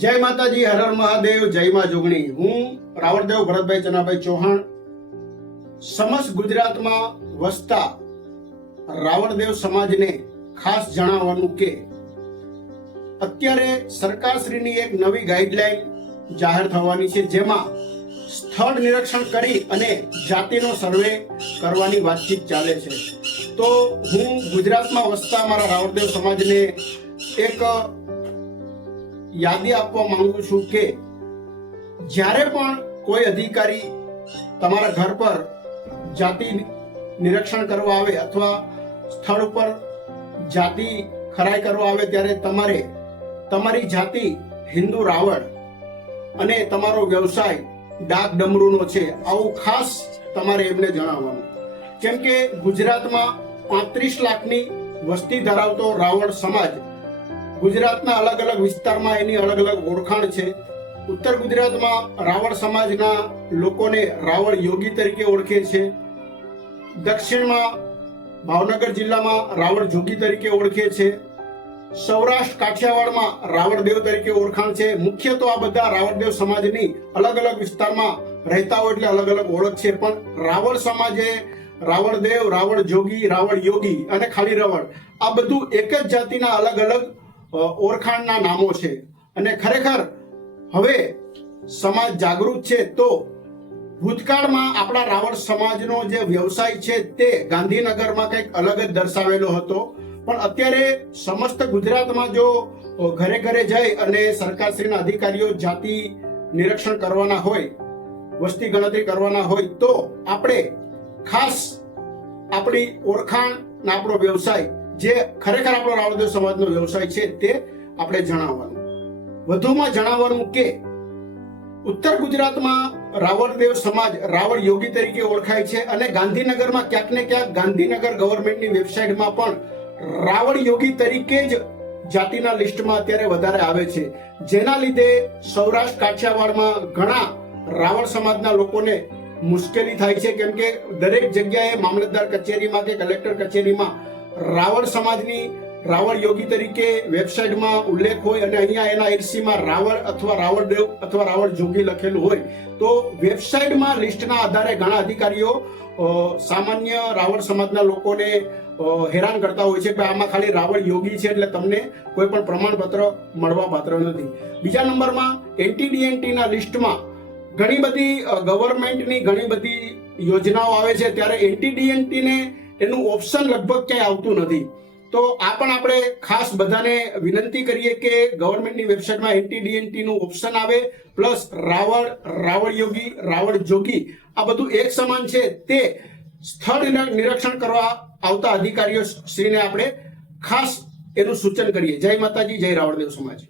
જય માતાજી, હર હર મહાદેવ, જય માં જોગણી। હું રાવળદેવ ભરતભાઈ ચનાભાઈ ચૌહાણ સમસ્ત ગુજરાતમાં વસતા રાવળદેવ સમાજને ખાસ જણાવવાનું કે અત્યારે સરકારશ્રીની એક નવી ગાઈડલાઈન જાહેર થવાની છે, જેમાં સ્થળ નિરીક્ષણ કરી અને જાતિનો સર્વે કરવાની વાતચીત ચાલે છે। તો હું ગુજરાતમાં વસતા મારા રાવળદેવ સમાજને એક યાદી આપવા માંગુ છું કે જ્યારે પણ કોઈ અધિકારી તમારા ઘર પર જાતિ નિરીક્ષણ કરવા આવે અથવા સ્થળ ઉપર જાતિ ખરાઈ કરવા આવે ત્યારે તમારે તમારી જાતિ હિન્દુ રાવળ અને તમારો વ્યવસાય ડાક ડમરૂનો છે આવું ખાસ તમારે એમને જણાવવાનું, કેમ કે ગુજરાતમાં 35 લાખની વસ્તી ધરાવતો રાવળ સમાજ ગુજરાતના અલગ અલગ વિસ્તારમાં એની અલગ અલગ ઓળખાણ છે। ઉત્તર ગુજરાતમાં રાવળ સમાજના લોકોને રાવળ યોગી તરીકે ઓળખે છે, દક્ષિણમાં ભાવનગર જિલ્લામાં રાવળ જોગી તરીકે ઓળખે છે, સૌરાષ્ટ્ર કાઠિયાવાડમાં રાવળદેવ તરીકે ઓળખાણ છે। મુખ્ય તો આ બધા રાવળદેવ સમાજની અલગ અલગ વિસ્તારમાં રહેતા હોય એટલે અલગ અલગ ઓળખ છે, પણ રાવળ સમાજે રાવળદેવ, રાવળ જોગી, રાવળ યોગી અને ખાલી રાવળ આ બધું એક જ જાતિના અલગ અલગ ઓળખાણના નામો છે। અને ખરેખર હવે સમાજ જાગૃત છે, તો ભૂતકાળમાં આપણા રાવળ સમાજનો જે વ્યવસાય છે તે ગાંધીનગરમાં કંઈક અલગ જ દર્શાવેલો હતો, પણ અત્યારે સમસ્ત ગુજરાતમાં જો ઘરે ઘરે જઈ અને સરકારશ્રીના અધિકારીઓ જાતિ નિરીક્ષણ કરવાના હોય, વસ્તી ગણતરી કરવાના હોય, તો આપણે ખાસ આપણી ઓળખાણ અને આપણો વ્યવસાય જે ખરેખર આપણો રાવળદેવ સમાજનો વ્યવસાય છે તે આપણે જણાવવાનું। વધુમાં જણાવવાનું કે ઉત્તર ગુજરાતમાં રાવળદેવ સમાજ રાવળ યોગી તરીકે ઓળખાય છે અને ગાંધીનગરમાં ક્યાંક ને ક્યાંક ગાંધીનગર ગવર્મેન્ટની વેબસાઇટમાં પણ રાવળ યોગી તરીકે જ જાતિના લિસ્ટમાં અત્યારે વધારે આવે છે, જેના લીધે સૌરાષ્ટ્ર કાઠિયાવાડમાં ઘણા રાવળ સમાજના લોકોને મુશ્કેલી થાય છે, કેમ કે દરેક જગ્યાએ મામલતદાર કચેરીમાં કે કલેક્ટર કચેરીમાં રાવળ સમાજની રાવળ યોગી તરીકે વેબસાઇટમાં ઉલ્લેખ હોય અને અહીંયા એના એરસીમાં રાવળ અથવા રાવળદેવ અથવા રાવળ જોગી લખેલું હોય, તો વેબસાઇટમાં લિસ્ટના આધારે ઘણા અધિકારીઓ સામાન્ય રાવળ સમાજના લોકોને હેરાન કરતા હોય છે કે આમાં ખાલી રાવળ યોગી છે એટલે તમને કોઈ પણ પ્રમાણપત્ર મળવા પાત્ર નથી। બીજા નંબરમાં NTDNT ના લિસ્ટમાં ઘણી બધી ગવર્મેન્ટની ઘણી બધી યોજનાઓ આવે છે, ત્યારે NTDNT ને એનું ઓપ્શન લગભગ ક્યાંય આવતું નથી। તો આ પણ આપણે ખાસ બધાને વિનંતી કરીએ કે ગવર્મેન્ટની વેબસાઇટમાં NTDNT નું ઓપ્શન આવે, પ્લસ રાવળ, રાવળ યોગી, રાવળ જોગી આ બધું એક સમાન છે તે સ્થળ નિરીક્ષણ કરવા આવતા અધિકારીઓ શ્રીને આપણે ખાસ એનું સૂચન કરીએ। જય માતાજી, જય રાવળદેવ સમાજ।